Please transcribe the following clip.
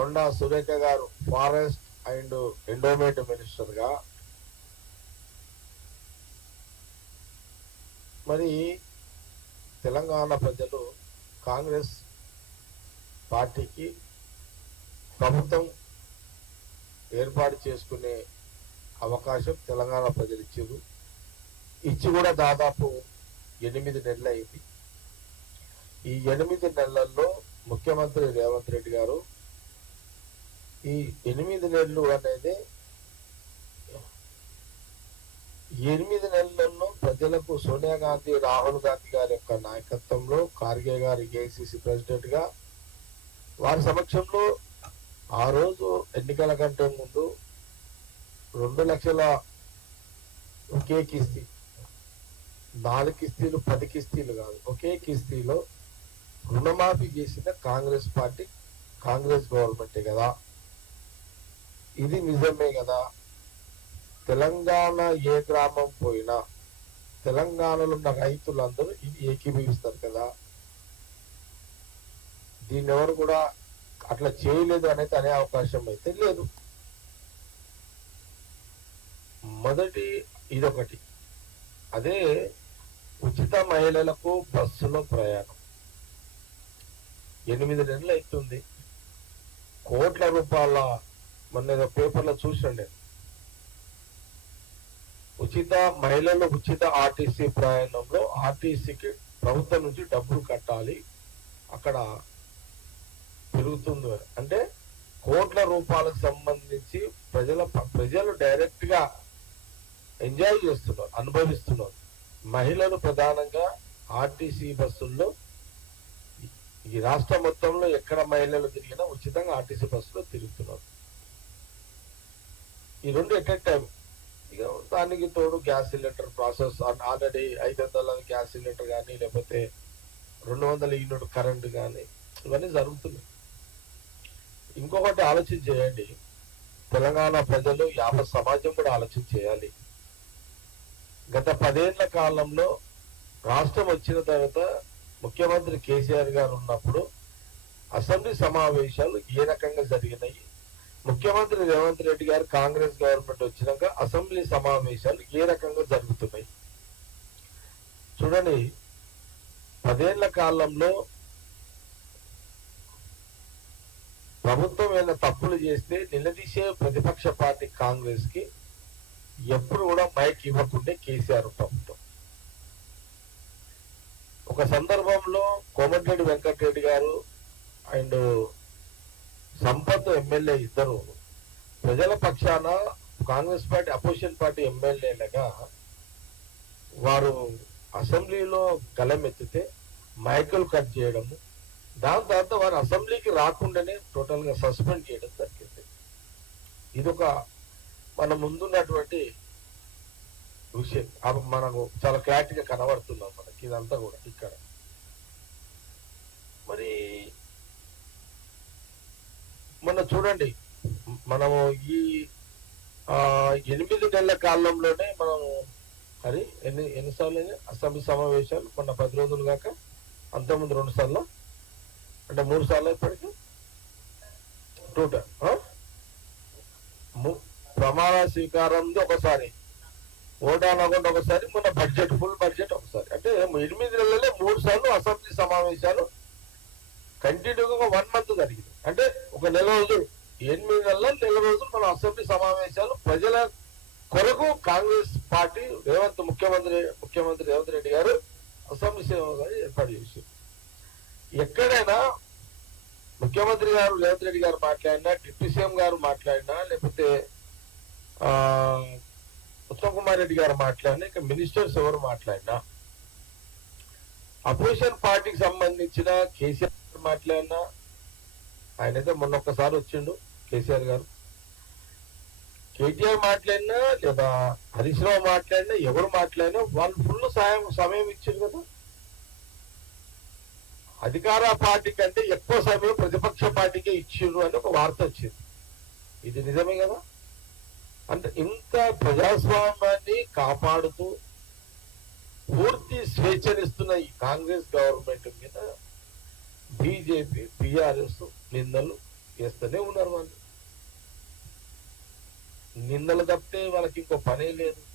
కొండా సురేఖ గారు forest and endowment minister గా, మరి తెలంగాణ ప్రజలు కాంగ్రెస్ పార్టీకి ప్రభుత్వం ఏర్పాటు చేసుకునే అవకాశం తెలంగాణ ప్రజలు ఇచ్చారు. ఇచ్చి కూడా దాదాపు 8 నెలలు అయింది. ఈ 8 నెలల్లో ముఖ్యమంత్రి రేవంత్ రెడ్డి గారు ఈ 8 నెలలు అనేది 8 నెలల్లో ప్రజలకు సోనియా గాంధీ, రాహుల్ గాంధీ గారి యొక్క నాయకత్వంలో, ఖార్గే గారు ఏఐసిసి ప్రెసిడెంట్ గా వారి సమక్షంలో ఆ రోజు ఎన్నికల కంటే ముందు 2 లక్షల ఒకే కిస్తీ, 4 కిస్తీలు 10 కిస్తీలు కాదు, ఒకే కిస్తీలో రుణమాఫీ చేసిన కాంగ్రెస్ పార్టీ, కాంగ్రెస్ గవర్నమెంటే కదా. ఇది నిజమే కదా. తెలంగాణ ఏ గ్రామం పోయినా తెలంగాణలో ఉన్న రైతులందరూ ఇది ఏకీభవిస్తారు కదా. దీన్ని ఎవరు కూడా అట్లా చేయలేదు అనేది అనే అవకాశం అయితే లేదు. మొదటి ఇదొకటి. అదే ఉచిత మహిళలకు బస్సులో ప్రయాణం 8 నెలలు అవుతుంది. కోట్ల రూపాయల, మొన్న ఏదో పేపర్లో చూసండి, మహిళలు ఉచిత ఆర్టీసీ ప్రయాణంలో ఆర్టీసీకి ప్రభుత్వం నుంచి డబ్బులు కట్టాలి, అక్కడ పెరుగుతుంది అంటే కోట్ల రూపాయలకు సంబంధించి ప్రజలు డైరెక్ట్ గా ఎంజాయ్ చేస్తున్నారు, అనుభవిస్తున్నారు. మహిళలు ప్రధానంగా ఆర్టీసీ బస్సుల్లో, ఈ రాష్ట్ర మొత్తంలో ఎక్కడ మహిళలు తిరిగినా ఉచితంగా ఆర్టీసీ బస్సులో తిరుగుతున్నారు. ఈ రెండు ఎట్ టైం. ఇక దానికి తోడు gas cylinder process, already 500 gas cylinder కానీ, లేకపోతే 200 యూనిట్ కరెంట్ కానీ, ఇవన్నీ జరుగుతున్నాయి. ఇంకొకటి ఆలోచన చేయండి, తెలంగాణ ప్రజలు, యావత్ సమాజం కూడా ఆలోచన చేయాలి. గత 10 ఏళ్ల కాలంలో రాష్ట్రం వచ్చిన తర్వాత ముఖ్యమంత్రి కేసీఆర్ గారు ఉన్నప్పుడు అసెంబ్లీ సమావేశాలు ఏ రకంగా జరిగినాయి, ముఖ్యమంత్రి రేవంత్ రెడ్డి గారు కాంగ్రెస్ గవర్నమెంట్ వచ్చినాక అసెంబ్లీ సమావేశాలు ఏ రకంగా జరుగుతున్నాయి చూడండి. 10 ఏళ్ల కాలంలో ప్రభుత్వం ఏమైనా తప్పులు చేస్తే నిలదీసే ప్రతిపక్ష పార్టీ కాంగ్రెస్ కి ఎప్పుడు కూడా మైక్ ఇవ్వకుండే కేసీఆర్ ప్రభుత్వం. ఒక సందర్భంలో కోమటిరెడ్డి వెంకటరెడ్డి గారు అండ్ సంపత్ ఎమ్మెల్యే ఇద్దరు ప్రజల పక్షాన కాంగ్రెస్ పార్టీ అపోజిషన్ పార్టీ ఎమ్మెల్యేలుగా వారు అసెంబ్లీలో గలమెత్తితే మైకులు కట్ చేయడము, దాని తర్వాత వారు అసెంబ్లీకి రాకుండానే టోటల్ గా సస్పెండ్ చేయడం జరిగింది. ఇదొక మన ముందున్నటువంటి విషయం. మనకు చాలా క్లారిటీగా కనబడుతున్నాం మనకి ఇదంతా కూడా ఇక్కడ. మరి మొన్న చూడండి, మనము ఈ 8 నెలల కాలంలోనే మనము ఎన్నిసార్లు అసెంబ్లీ సమావేశాలు, మొన్న 10 రోజులు కాక అంతకుముందు 2 సార్లు, అంటే 3 సార్లు ఇప్పటికీ టోటల్ ప్రమాణ స్వీకారం ఒకసారి, ఓటాన్ అకౌంట్ ఒకసారి, మొన్న బడ్జెట్, ఫుల్ బడ్జెట్ ఒకసారి. అంటే 8 నెలలే 3 సార్లు అసెంబ్లీ సమావేశాలు కంటిన్యూగా 1 మంత్ జరిగింది. అంటే ఒక నెల రోజులు, 8 నెలల నెల రోజులు మన అసెంబ్లీ సమావేశాలు ప్రజల కొరకు కాంగ్రెస్ పార్టీ ముఖ్యమంత్రి రేవంత్ రెడ్డి గారు అసెంబ్లీ సేవగా ఏర్పాటు చేశారు. ఎక్కడైనా ముఖ్యమంత్రి గారు రేవంత్ రెడ్డి గారు మాట్లాడినా, డిప్యూటీ సీఎం గారు మాట్లాడినా, లేకపోతే ఉత్తమ్ కుమార్ రెడ్డి గారు మాట్లాడినా, ఇక మినిస్టర్స్ ఎవరు మాట్లాడినా, అపోజిషన్ పార్టీకి సంబంధించిన కేసీఆర్ మాట్లాడినా, ఆయనైతే మొన్న ఒక్కసారి వచ్చిండు కేసీఆర్ గారు, కేటీఆర్ మాట్లాడినా లేదా హరీష్ రావు మాట్లాడినా, ఎవరు మాట్లాడినా వాళ్ళు ఫుల్ సమయం ఇచ్చారు కదా. అధికార పార్టీ కంటే ఎక్కువ సమయం ప్రతిపక్ష పార్టీకే ఇచ్చిండ్రు అని ఒక వార్త వచ్చింది. ఇది నిజమే కదా. అంటే ఇంత ప్రజాస్వామ్యాన్ని కాపాడుతూ పూర్తి స్వేచ్ఛనిస్తున్న ఈ కాంగ్రెస్ గవర్నమెంట్ మీద బీజేపీ, బీఆర్ఎస్ నిందలు చేస్తూనే ఉన్నారు వాళ్ళు. నిందలు తప్పితే వాళ్ళకి ఇంకో పనే లేదు.